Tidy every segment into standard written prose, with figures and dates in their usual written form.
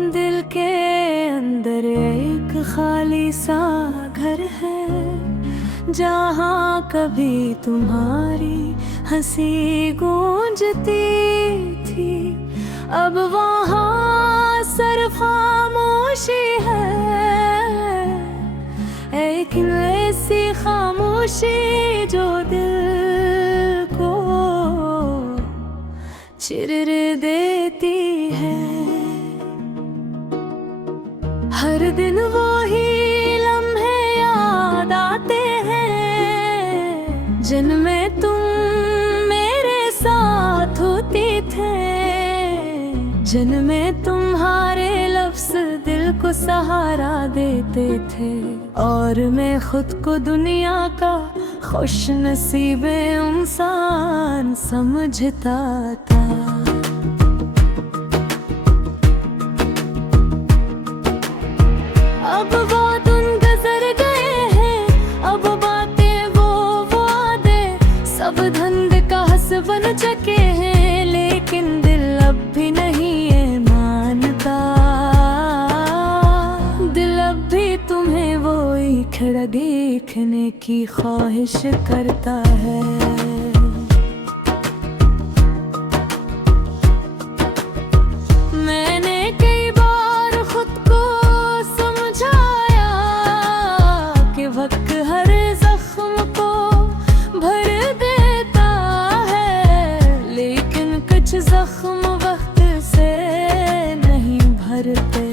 दिल के अंदर एक खाली सा घर है, जहाँ कभी तुम्हारी हंसी गूंजती थी। अब वहाँ सिर्फ खामोशी है, एक ऐसी खामोशी जो दिल को चिर देती है। हर दिन वो ही लम्हे याद आते हैं, जिनमें तुम मेरे साथ होती थे, जिनमें तुम्हारे लफ्ज़ दिल को सहारा देते थे। और मैं खुद को दुनिया का खुश नसीब इंसान समझता था। अब वो दिन गुजर गए हैं, अब बातें वो वादे सब धंध का हंस बन चुके हैं, लेकिन दिल अब भी नहीं है मानता। दिल अब भी तुम्हें वो खड़ा देखने की ख्वाहिश करता है। वक्त हर जख्म को भर देता है, लेकिन कुछ जख्म वक्त से नहीं भरते।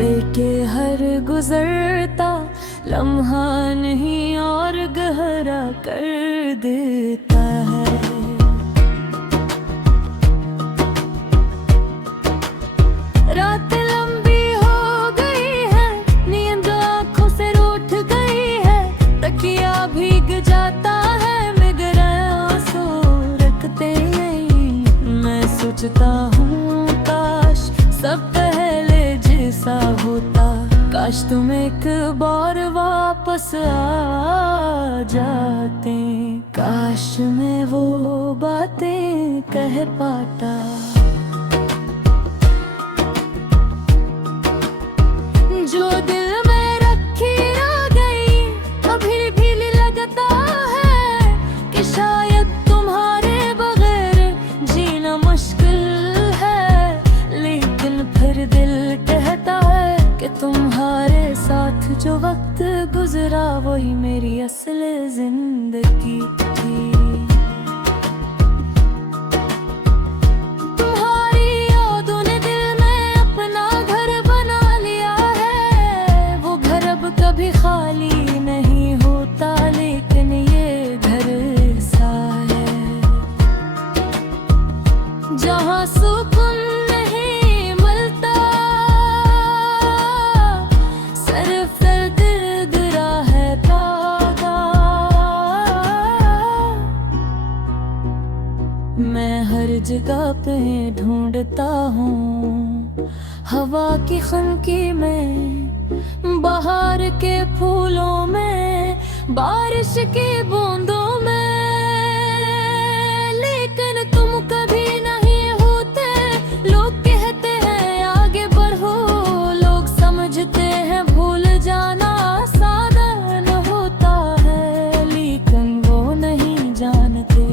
देखे हर गुजरता लम्हा नहीं और गहरा कर देता है। रात लंबी हो गई है, नींद आँखों से रूठ गई है, तकिया भीग जाता है, मगर आंसू रखते नहीं। मैं सोचता हूँ काश सब पहले जैसा होता, काश तुम एक बार वापस आ जाते, काश मैं वो बातें कह पाता। जो दिल में रखी रह गई अभी भी लगता है कि शायद तुम्हारे बगैर जीना मुश्किल है, लेकिन फिर दिल कहता है कि तुम्हारे साथ जो वक्त गुजरा वही मेरी असल जिंदगी थी। कभी खाली नहीं होता, लेकिन ये घर ऐसा है जहाँ सुकून नहीं मिलता, सिर्फ दर्द रहता था। मैं हर जगह पे ढूंढता हूँ हवा की खनकी में, बाहर के फूलों में, बारिश की बूंदों में, लेकिन तुम कभी नहीं होते। लोग कहते हैं आगे बढ़ो, लोग समझते हैं भूल जाना साधन होता है, लेकिन वो नहीं जानते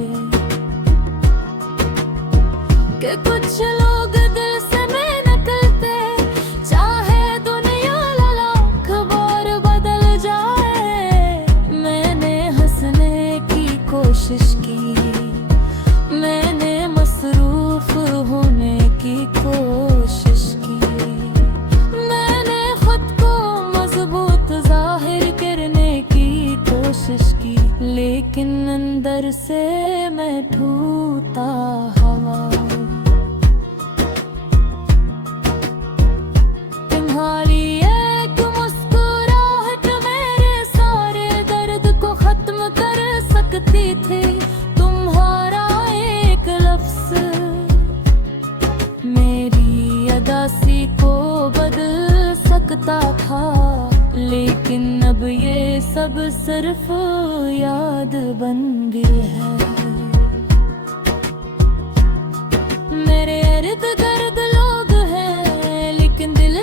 कि कुछ लोग दिल से में निकलते, चाहे दुनिया लाख बार बदल जाए। मैंने हंसने की कोशिश की, मैंने मसरूफ होने की कोशिश की, मैंने खुद को मजबूत जाहिर करने की कोशिश की, लेकिन अंदर से मैं ठूठा हवा। तुम्हारी एक मुस्कुराहट मेरे सारे दर्द को खत्म कर सकती थी, तुम्हारा एक लफ्ज़ मेरी अदासी को बदल सकता था, लेकिन अब ये सब सिर्फ याद बन गई है। मेरे इर्द गिर्द लोग हैं, लेकिन दिल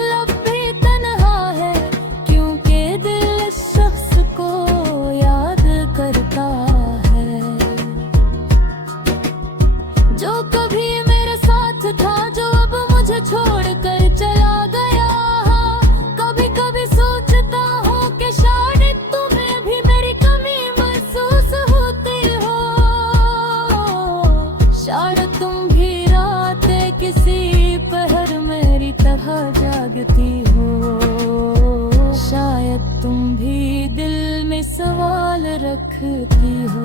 रखती हो।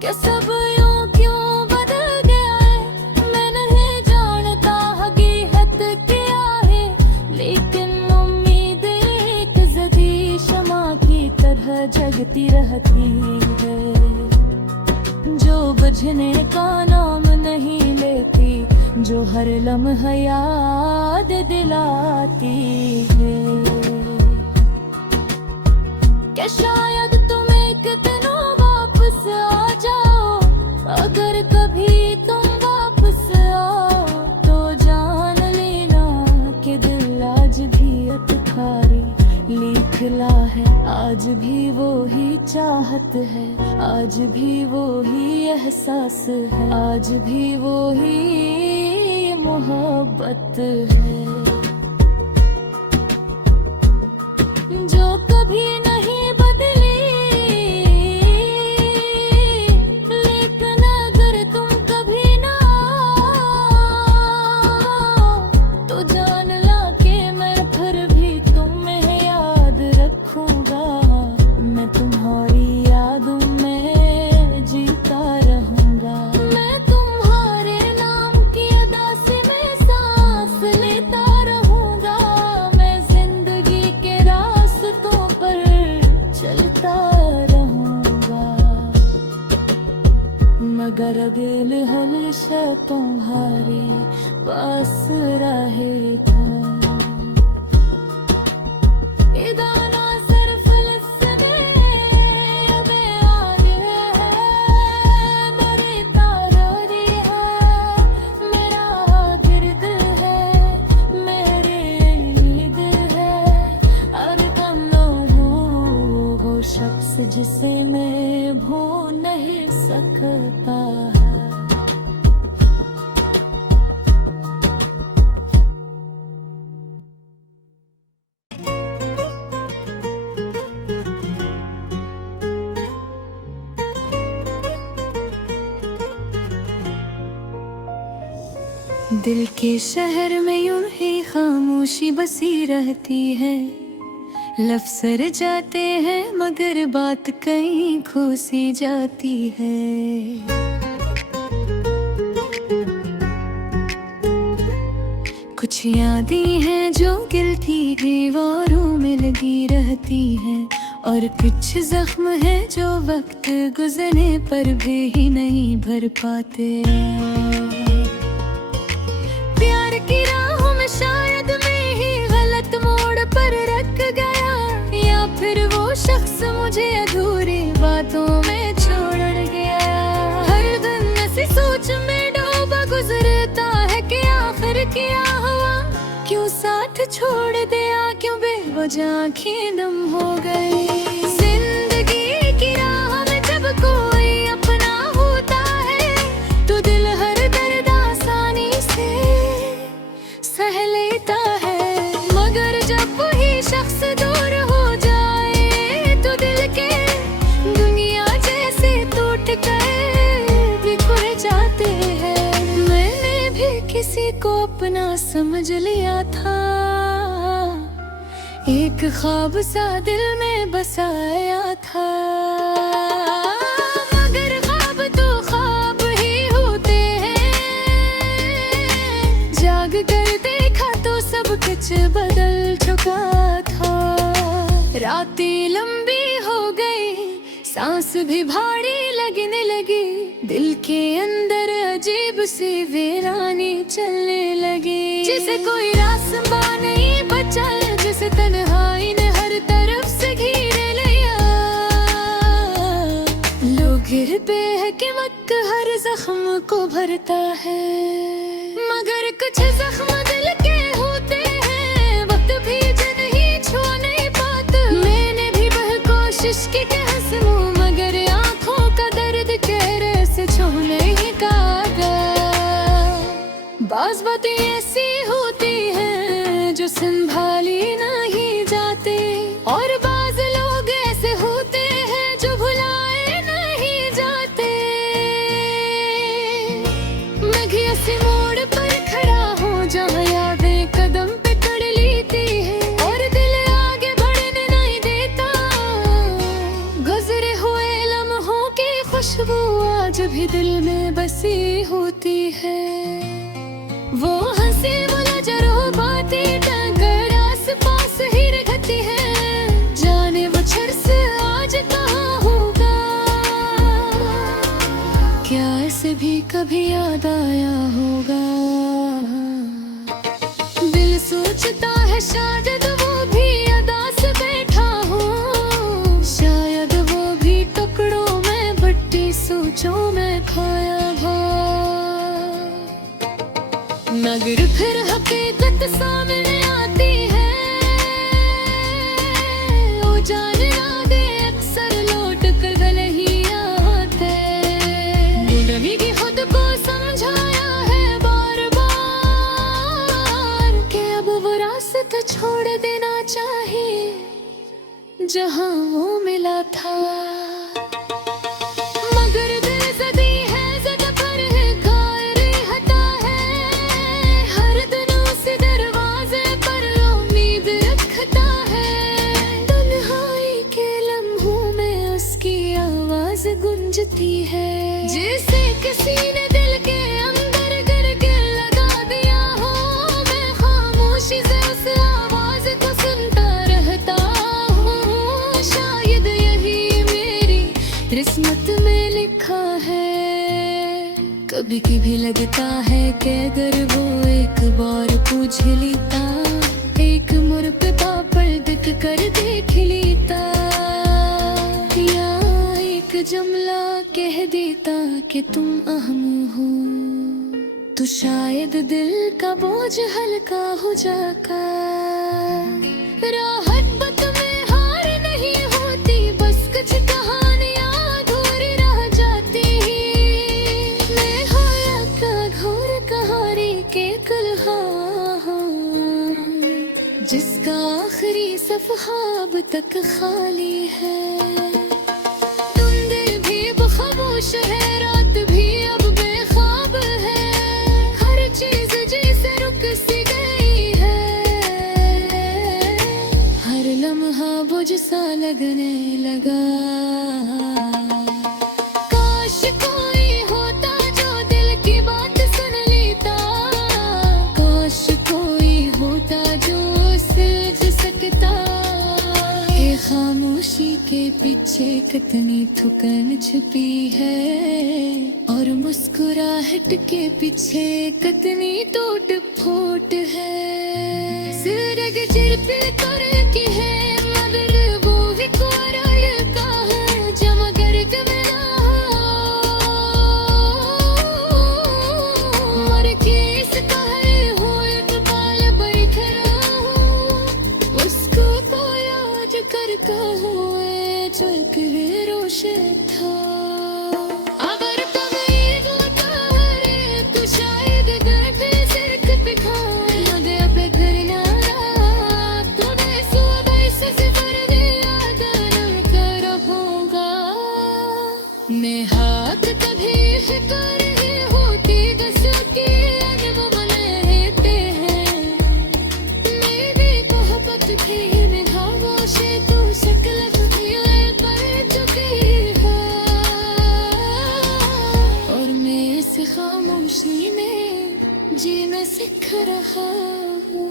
क्या सब यूं क्यों बदल गया है, मैं नहीं जानता हकीकत क्या है, लेकिन उम्मीदें एक जदी शमा की तरह जगती रहती है, जो बुझने का नाम नहीं लेती, जो हर लम्हा याद दिलाती है। क्या शायद तुम एक दिन वापस आ जाओ, अगर कभी तुम वापस आओ तो जान लेना कि दिल आज भी अतखारी लिखला है, आज भी वो ही चाहत है, आज भी वो ही एहसास है, आज भी वो ही मोहब्बत है, जो कभी नहीं बदली। लेकिन अगर तुम कभी ना आओ तो जान ला के मैं फिर भी तुम्हें याद रखूंगा, मैं तुम्हारी यादों में जीता रहूंगा, मैं तुम्हारे नाम की अदा से मैं सांस लेता रहूंगा, मैं जिंदगी के रास्तों पर चलता रहूंगा, मगर दिल हमेशा तुम्हारे पास रहेगा। इदाना सिर्फ लिस्मे बयान है, मेरी तारारी है, मेरा गिर्द है, मेरी नींद है, और कन्नो हूँ वो शख्स जिसे मैं भूल नहीं सकता है। दिल के शहर में यूं ही खामोशी बसी रहती है, लफ्ज़ सर जाते हैं मगर बात कहीं खो सी जाती है। कुछ यादें हैं जो गिलती दीवारों में लगी रहती हैं, और कुछ जख्म है जो वक्त गुजरने पर भी नहीं भर पाते। प्यार की राहों में शायद मैं ही गलत मोड़ पर रख गया, या फिर वो शख्स मुझे अधूरी बातों में छोड़ गया। हर दिन ऐसी सोच में डूबा गुजरता है कि आखिर क्या हुआ, क्यों साथ छोड़ दिया, क्यों बेवजह आँखें नम हो गई। जिंदगी की राह में जब कोई अपना होता है तो दिल हर दर्द आसानी से सह लेता है, मगर जब वही शख्स दूर हो जाए तो दिल के दुनिया जैसे टूट कर बिखर जाते हैं। मैंने भी किसी को अपना समझ लिया था, एक ख्वाब सा दिल में बसाया था, मगर ख्वाब तो ख्वाब ही होते हैं, जाग कर देखा तो सब कुछ बदल चुका था। रातें लंबी हो गई, सांस भी भारी लगने लगी, दिल के अंदर अजीब सी वीरानी चलने लगी, जिसे कोई रास्ता नहीं बचा, जिसे तन्हाई ने हर तरफ से घेर लिया। लोग गिर पे है कि वक्त हर जख्म को भरता है, मगर कुछ जख्म दिल के होते हैं, वक्त भी नहीं छू नहीं पाता। मैंने भी वह कोशिश की कि हंसूं, मगर आँखों का दर्द चेहरे से छू नहीं पाता। बाज़ बातें ऐसी होती हैं जो संभाली नहीं जाते, और बाज़ लोग ऐसे होते हैं जो भुलाए नहीं जाते। मैं भी ऐसे मोड़ पर खड़ा हूँ जहाँ यादें कदम पे कड़ लेती है, और दिल आगे बढ़ आज भी दिल में बसी होती है। वो हंसी वो नजर हो बातें टंकर आस पास ही रहती है। जाने वो शख्स आज कहाँ होगा, क्या ऐसे भी कभी याद आया होगा। दिल सोचता है शायद वो भी अदा से बैठा हो, शायद वो भी टुकड़ों में भट्टी सोचों में खोया हो। मगर फिर हकीकत सामने आती है, ओ जान रागे अक्सर लौट कर भले ही आते। बुढ़वी की खुद को समझाया है बार बार कि अब वो रास्ता छोड़ देना चाहिए जहाँ वो मिला था। गुंजती है जैसे किसी ने दिल के अंदर करके लगा दिया हो। मैं खामोशी से उस आवाज को सुनता रहता हूँ, शायद यही मेरी किस्मत में लिखा है। कभी कभी लगता है कि अगर वो एक बार पूछ लेता, एक मुड़ पे पापड़ दिख कर देख लेता, जुमला कह देता कि तुम अहम हो, तो शायद दिल का बोझ हल्का हो जाता। राहत बत में हार नहीं होती, बस कुछ कहानियां अधूरी रह जाती। मैं हाया का घोर कहानी के कलहा, जिसका आखिरी सफ़हा अब तक खाली है। खामोश है रात भी अब बेख्वाब है, हर चीज जैसे रुक सी गई है। हर लम्हा बुझ सा लगने लगा। काश कोई होता जो दिल की बात सुन लेता, काश कोई होता जो समझ सकता। खामोशी के पीछे कितनी थकान छिपी है, और मुस्कुराहट के पीछे कितनी टूट फूट है। सिरग चिरपी करके है मगर वो भी कोरल का है, जमगर के मिला और किस कहे हो एक पाल बैठ रहा, उसको तो याद करता हुए जो एक रोशे था। अगर कभी गुतारे तो शायद गड्ढे सिर पे खाए, मदे पे घर ना रहा तूने सुबह से सिफर दिया याद कर होगा। मैं हाथ कभी फिकर ही होती गसों की अनुभव लेते हैं। मेरी मोहब्बत भी निभावों से तो शक्ल खामोशी में जीना सीख रहा हूँ।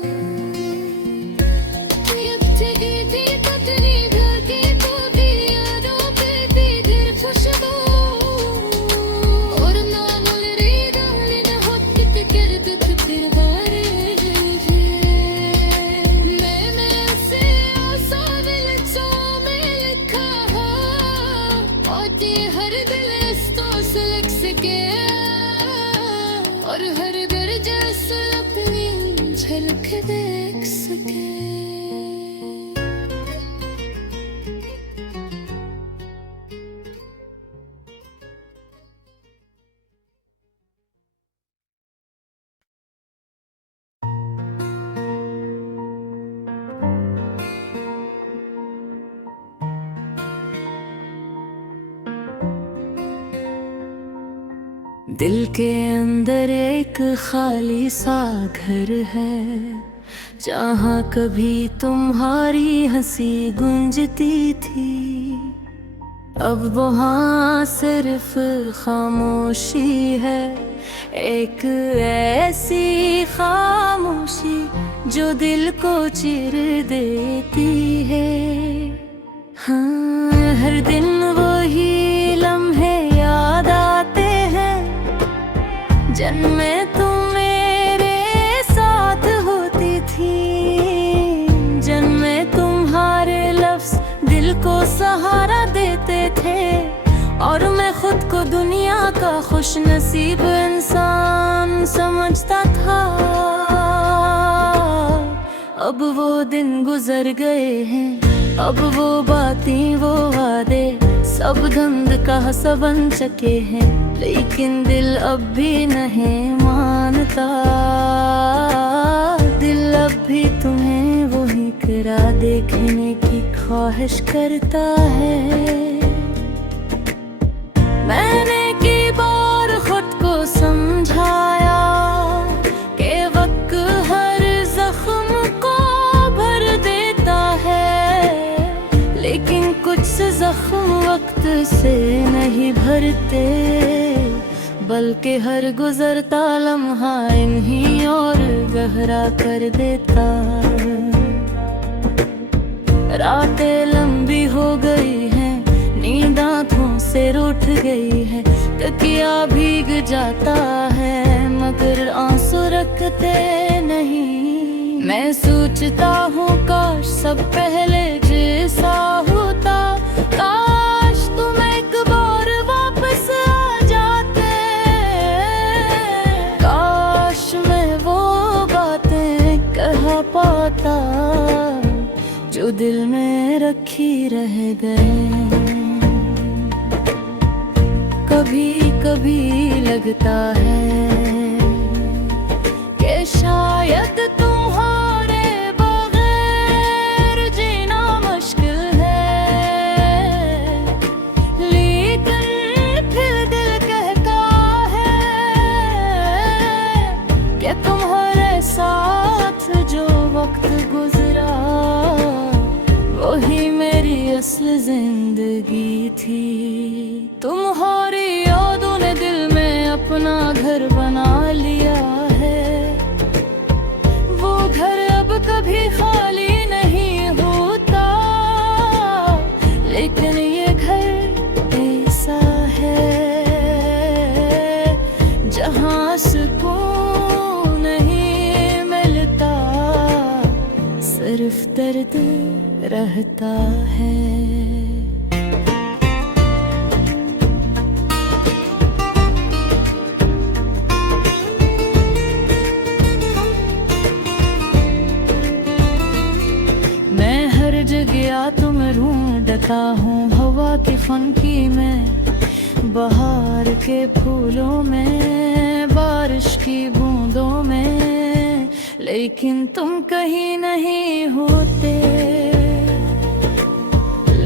अब जगी थी पतनी धरती को भी यादों पे थी दिल खुशबू, और ना बोल रही गाली ना होती तो कर दुख फिर बारे। मैंने उसे आसानी लफ्ज़ों में लिखा है, और ये हर दिल इस तो से लिख सके, और हर गर्ज से अपनी झलक देख सके। दिल के अंदर एक खाली सा घर है, जहाँ कभी तुम्हारी हंसी गूंजती थी। अब वहाँ सिर्फ खामोशी है, एक ऐसी खामोशी जो दिल को चीर देती है। हाँ, हर दिन वही लम्हे याद आते हैं जिनमें तुम मेरे साथ होती थी, जिनमें तुम्हारे लफ्ज़ दिल को सहारा देते थे और मैं खुद को दुनिया का खुश नसीब इंसान समझता था। अब वो दिन गुजर गए हैं, अब वो बातें वो वादे सब धुंध का सा बन चुके हैं, लेकिन दिल अब भी नहीं मानता। दिल अब भी तुम्हें वही करा देखने की ख्वाहिश करता है। मैंने की बार खुद को समझाया कि वक्त हर जख्म को भर देता है, लेकिन कुछ जख्म वक्त से नहीं भरते, बल्कि हर गुजरता लम्हा इन्हीं और गहरा कर देता। रातें लंबी हो गई हैं, नींद आँखों से रूठ गई है, तकिया भीग जाता है मगर आंसू रखते नहीं। मैं सोचता हूँ काश सब पहले जैसा होता, काश तुम एक बार वापस आ जाते, काश मैं वो बातें कह पाता जो दिल में रखी रह गए। कभी कभी लगता है कि शायद तुम्हारे बगैर जीना मुश्किल है, लेकिन फिर दिल कहता है कि तुम्हारे साथ जो वक्त गुजरा वही मेरी असल जिंदगी थी। तुम्हारी यादों ने दिल में अपना घर बना लिया है, वो घर अब कभी खाली नहीं होता, लेकिन ये घर ऐसा है जहाँ सुकून नहीं मिलता, सिर्फ दर्द रहता है। मैं हर जगह तुम ढूंढता हूँ, हवा की फनकी में, बहार के फूलों में, बारिश की बूंदों में, लेकिन तुम कहीं नहीं होते।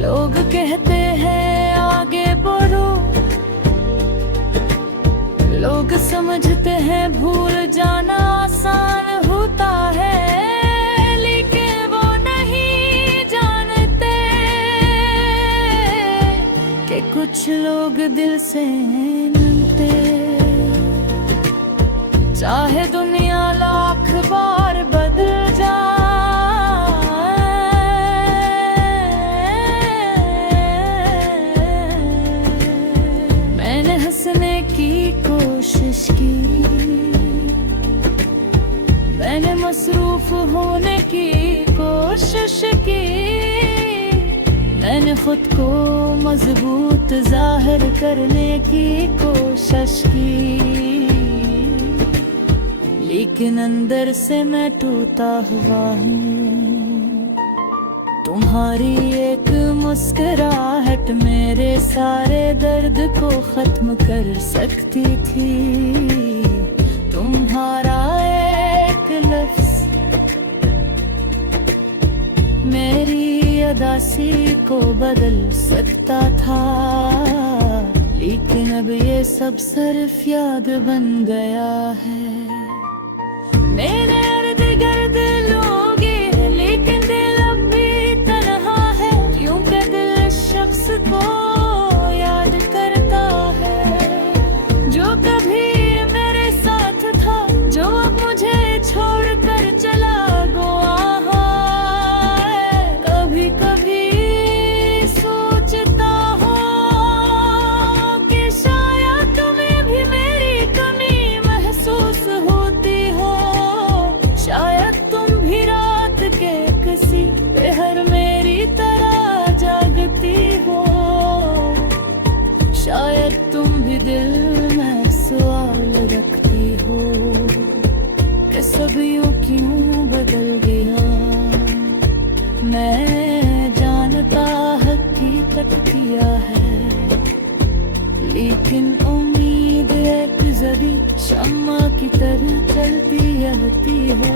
लोग कहते हैं आगे बढ़ो, लोग समझते हैं भूल जाना आसान होता है, लेकिन वो नहीं जानते कि कुछ लोग दिल से मिलते, चाहे दुनिया लाख बार बदल जाए। मैंने हंसने की कोशिश की, मैंने मसरूफ होने की कोशिश की, मैंने खुद को मजबूत जाहिर करने की कोशिश की, लेकिन अंदर से मैं टूटा हुआ हूँ। तुम्हारी एक मुस्कुराहट मेरे सारे दर्द को खत्म कर सकती थी, तुम्हारा एक लफ्ज़ मेरी अदासी को बदल सकता था, लेकिन अब ये सब सिर्फ याद बन गया है। मेरे इर्द गिर्द लोग हैं, लेकिन दिल अब भी तन्हा है, क्योंकि दिल शख्स को वक्त किया है, लेकिन उम्मीद एक जरी शम्मा की तरह चलती रहती हो।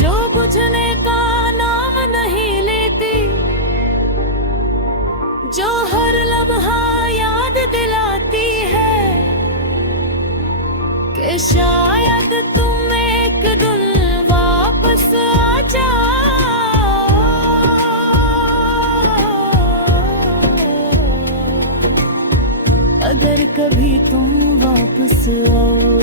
जो बुझने का नाम नहीं लेती, जो हर लम्हा याद दिलाती है कि शायद तुम एक दिन वापस आ जाओ। अगर कभी तुम वापस आओ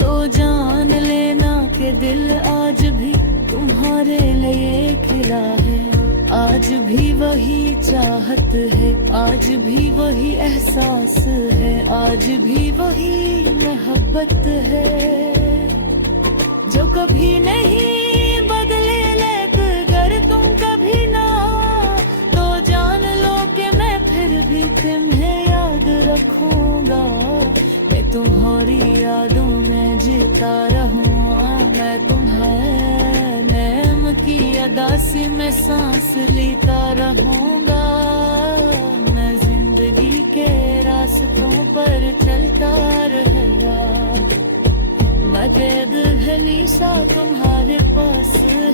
तो जान लेना कि दिल आज भी तुम्हारे लिए खिला है। आज भी वही चाहत है, आज भी वही एहसास है, आज भी वही मोहब्बत है जो कभी नहीं बदले। अगर तुम कभी ना हो तो जान लो कि मैं फिर भी तुम्हें याद रखूंगा। मैं तुम्हारी यादों में जीता रहूंगा, मैं तुम्हें नैम की अदा से मैं सांस लेता रहूंगा। मैं जिंदगी के रास्तों पर चलता रहूंगा, मदद हमेशा तुम्हारे पास है।